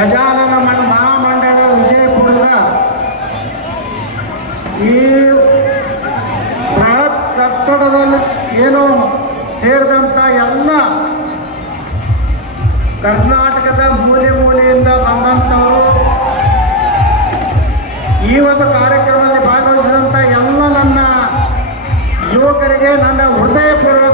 ಗಜಾನನ ಮಹಾಮಂಡಳ ವಿಜಯಪುರದ ಈ ಬೃಹತ್ ಕಟ್ಟಡದಲ್ಲಿ ಏನು ಸೇರಿದಂಥ ಎಲ್ಲ ಕರ್ನಾಟಕದ ಮೂಲೆಯಿಂದ ಬಂದಂಥವರು ಈ ಒಂದು ಕಾರ್ಯಕ್ರಮದಲ್ಲಿ ಭಾಗವಹಿಸಿದಂಥ ಎಲ್ಲ ನನ್ನ ಯುವಕರಿಗೆ ನನ್ನ ಹೃದಯಪೂರ್ವಕ